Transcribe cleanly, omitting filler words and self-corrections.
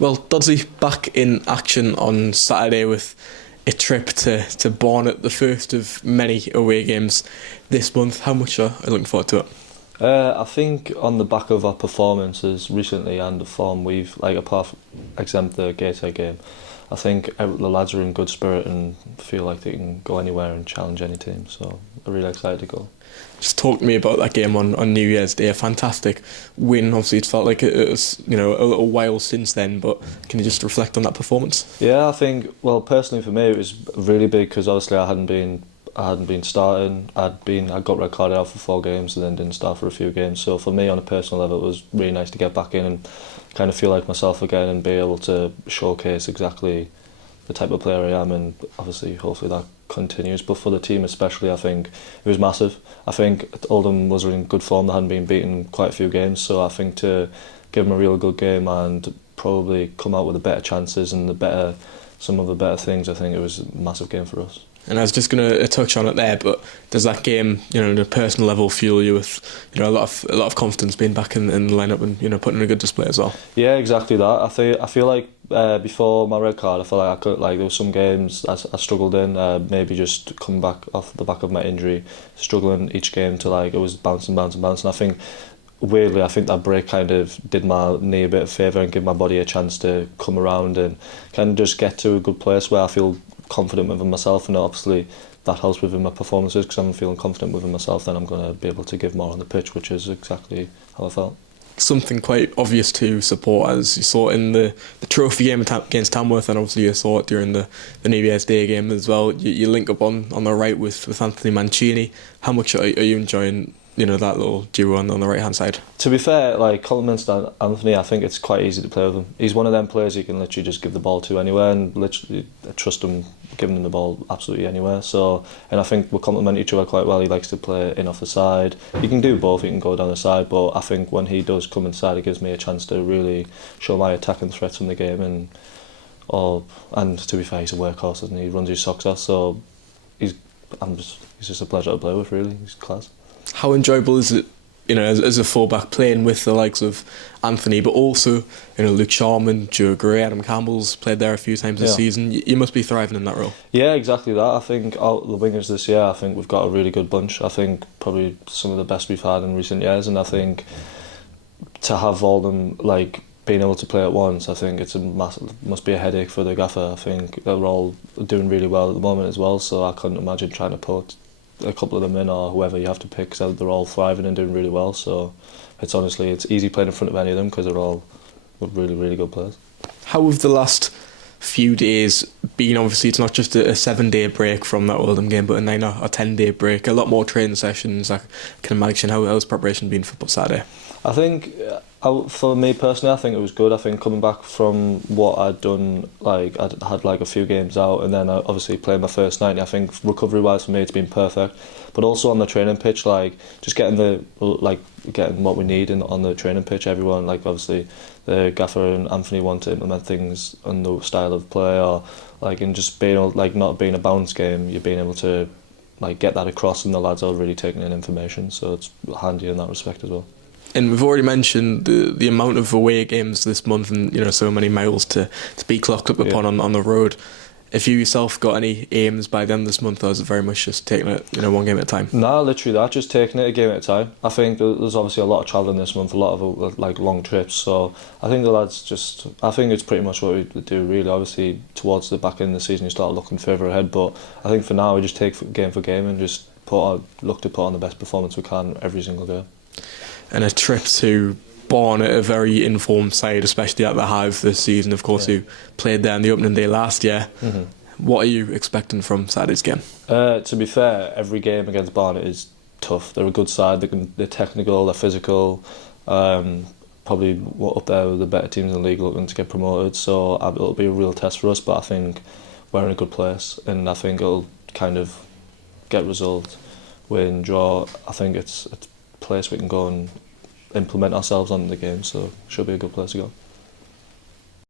Well, Doddsy back in action on Saturday with a trip to Barnet, the first of many away games this month. How much are you looking forward to it? I think on the back of our performances recently and the form we've, exempt the Gateshead game, I think the lads are in good spirit and feel like they can go anywhere and challenge any team. So I'm really excited to go. Just talk to me about that game on New Year's Day. A fantastic win. Obviously, it felt like it was a little while since then. But can you just reflect on that performance? Yeah, I think personally for me it was really big because obviously I hadn't been starting. I got red carded out for 4 games and then didn't start for a few games. So for me on a personal level, it was really nice to get back in and kind of feel like myself again and be able to showcase exactly the type of player I am, and obviously hopefully that continues. But for the team especially, I think it was massive. I think Oldham was in good form. They hadn't been beaten quite a few games, so I think to give them a real good game and probably come out with the better chances and some of the better things, I think it was a massive game for us. And I was just going to touch on it there, but does that game, on a personal level, fuel you with, a lot of confidence being back in the lineup and putting in a good display as well? Yeah, exactly that. I feel like before my red card, I felt like there were some games I struggled in. Maybe just coming back off the back of my injury, struggling each game to it was bouncing. I think weirdly, I think that break kind of did my knee a bit of favour and give my body a chance to come around and kind of just get to a good place where I feel confident within myself, and obviously that helps within my performances because I'm feeling confident within myself, then I'm going to be able to give more on the pitch, which is exactly how I felt. Something quite obvious to supporters. You saw it in the trophy game against Tamworth, and obviously you saw it during the New Year's Day game as well. You link up on the right with Anthony Manenti. How much are you enjoying that little duo on the right hand side? To be fair, compliments to Anthony, I think it's quite easy to play with him. He's one of them players you can literally just give the ball to anywhere and literally trust him giving him the ball absolutely anywhere. So, and I think we complement each other quite well. He likes to play in off the side. He can do both. He can go down the side, but I think when he does come inside, it gives me a chance to really show my attacking threats in the game. And to be fair, he's a workhorse, isn't he? He runs his socks off. So he's just a pleasure to play with. Really, he's class. How enjoyable is it, as a fullback playing with the likes of Anthony, but also, Luke Sharman, Joe Gray, Adam Campbell's played there a few times this season. You must be thriving in that role. Yeah, exactly that. I think out the wingers this year, I think we've got a really good bunch. I think probably some of the best we've had in recent years, and I think to have all them being able to play at once, I think it's must be a headache for the gaffer. I think they're all doing really well at the moment as well, so I couldn't imagine trying to put a couple of them in or whoever you have to pick, because they're all thriving and doing really well. So it's easy playing in front of any of them because they're all really, really good players. How have the last few days been? Obviously it's not just a 7-day break from that Oldham game, but a 9 or 10-day break, a lot more training sessions. I can imagine. How's preparation been for Saturday? I think for me personally, I think it was good. I think coming back from what I'd done, I'd had a few games out and then obviously playing my first 90, I think recovery wise for me it's been perfect. But also on the training pitch, just getting getting what we need on the training pitch. Everyone, obviously the gaffer and Anthony want to implement things on the style of play, or and just being not being a bounce game, you're being able to get that across, and the lads are really taking in information, so it's handy in that respect as well. And we've already mentioned the amount of away games this month, and so many miles to be clocked up upon on the road. If you yourself got any aims by the end of this month, or is it very much just taking it one game at a time? No, literally that, just taking it a game at a time. I think there's obviously a lot of travelling this month, a lot of long trips, so I think the lads I think it's pretty much what we do really. Obviously towards the back end of the season you start looking further ahead, but I think for now we just take game for game and just look to put on the best performance we can every single day. And a trip to Barnet, a very informed side, especially at the Hive this season, of course, who played there on the opening day last year. Mm-hmm. What are you expecting from Saturday's game? To be fair, every game against Barnet is tough. They're a good side, they're technical, they're physical, probably up there with the better teams in the league looking to get promoted, so it'll be a real test for us, but I think we're in a good place and I think it'll kind of get result, win, draw. I think it's place we can go and implement ourselves on the game, so it should be a good place to go.